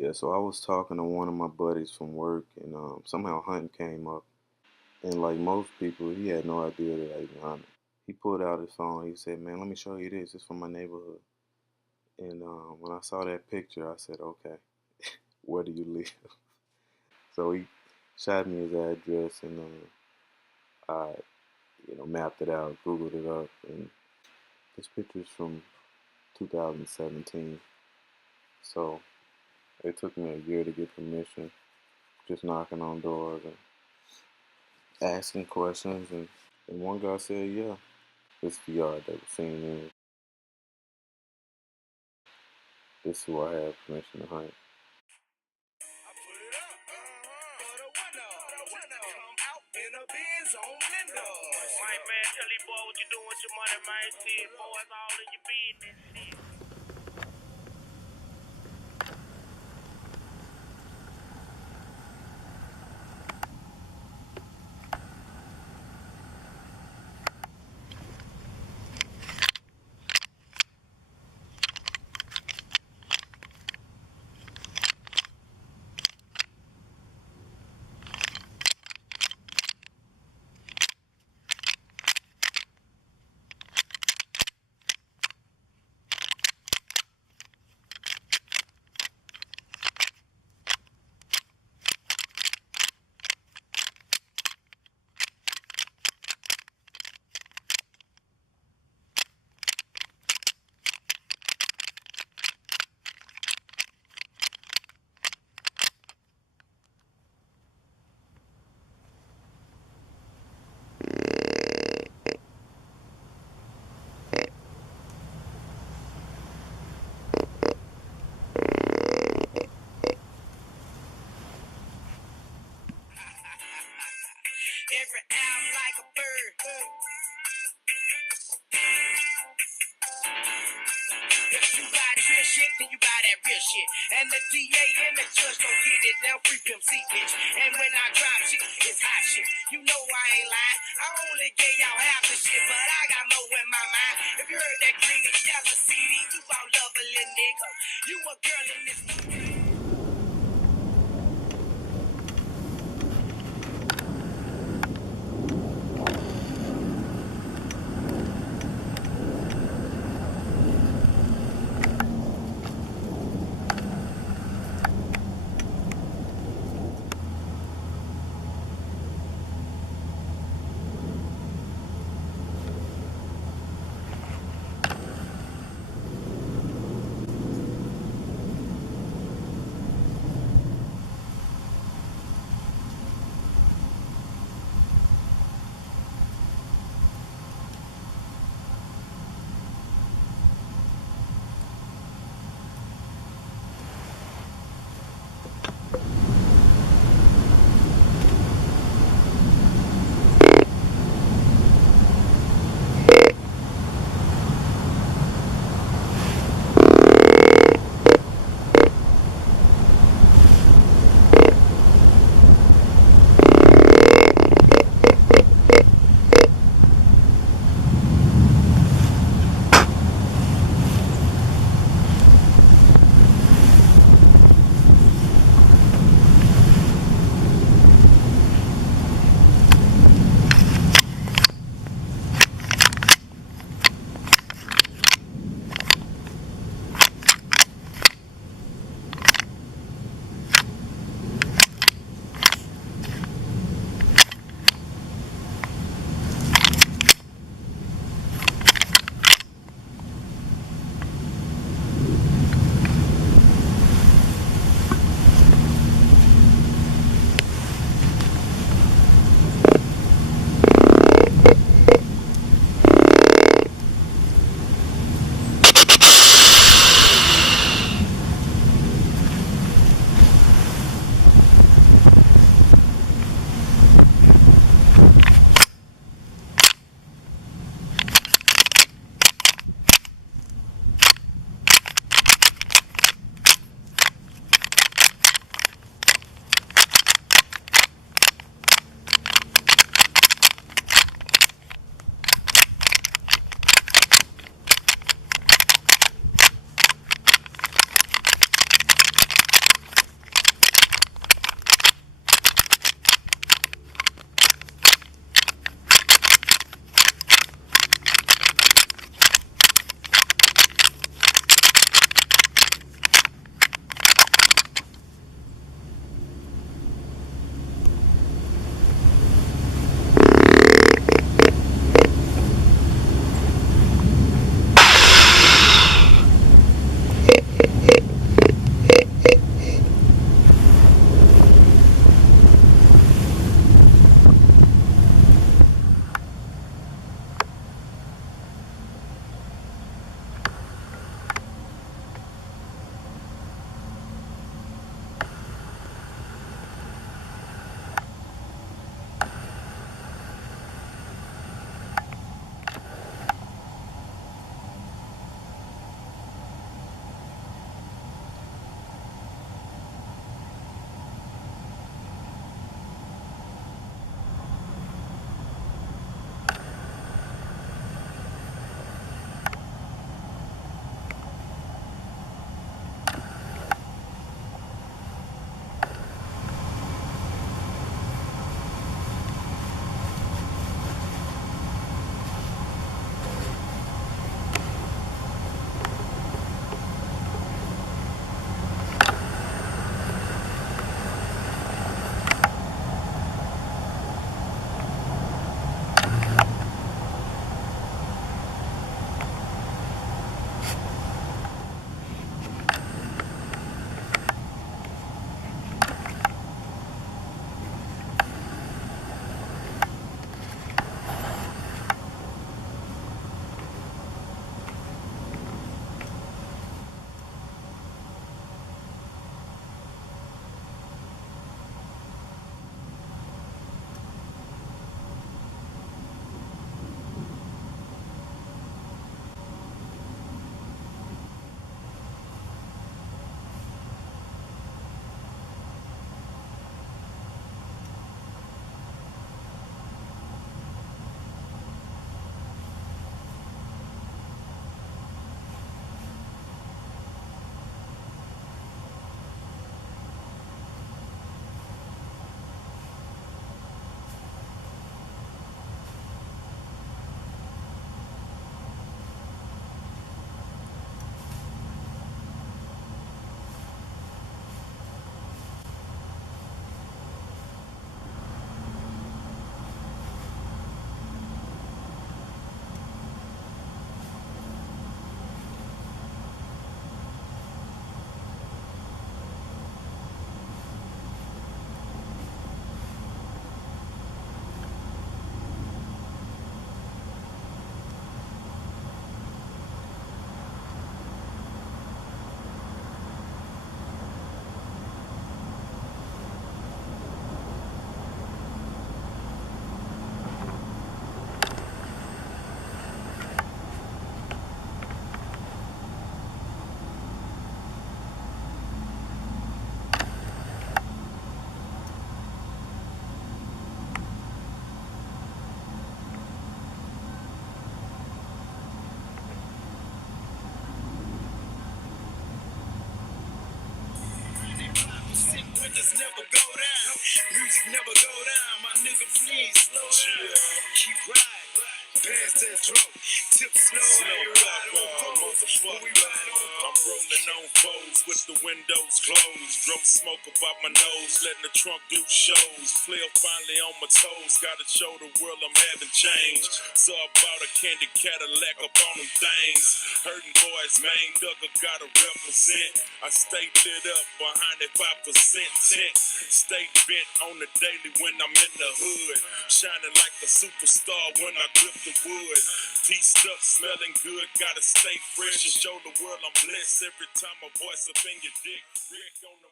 Yeah, so I was talking to one of my buddies from work, and somehow hunting came up. And like most people, he had no idea that I even hunted. He pulled out his phone. He said, "Man, let me show you this. It's from my neighborhood." And when I saw that picture, I said, "Okay, where do you live?" So he shot me his address, and I, mapped it out, Googled it up, and this picture's from 2017. So it took me a year to get permission, just knocking on doors and asking questions, and one guy said, "Yeah, this is the yard that was seen in. This is who I have permission to hunt." White man, tell these boy what you doing with your money, man. See, boys all in your business. Shit. Every hour like a bird. If you buy trill shit, then you buy that real shit. And the DA and the judge gon' get it down free pimp C, bitch. And when I drop shit, it's hot shit. You know I ain't lying. I only gave y'all half the shit, but I got more in my mind. If you heard that green and yellow CD, you all lovely nigga. You a girl in this. This never go down. Music never go down. My nigga, please slow down. Keep riding. Pass that drum. Tip slow. Ride on foes. We ride on foes. I'm rolling on foes with the windows closed. Drove smoke about my nose, letting the trunk do shows. Flair finally on my toes, gotta show the world I'm having change. So I bought a candy Cadillac up on them things. Hurting boys, man, Duggar gotta represent. I stay lit up behind that 5% tent. Stay bent on the daily when I'm in the hood. Shining like a superstar when I grip the wood. Pieced up, smelling good, gotta stay fresh and show the world I'm blessed every time my voice up in your dick. Rick on the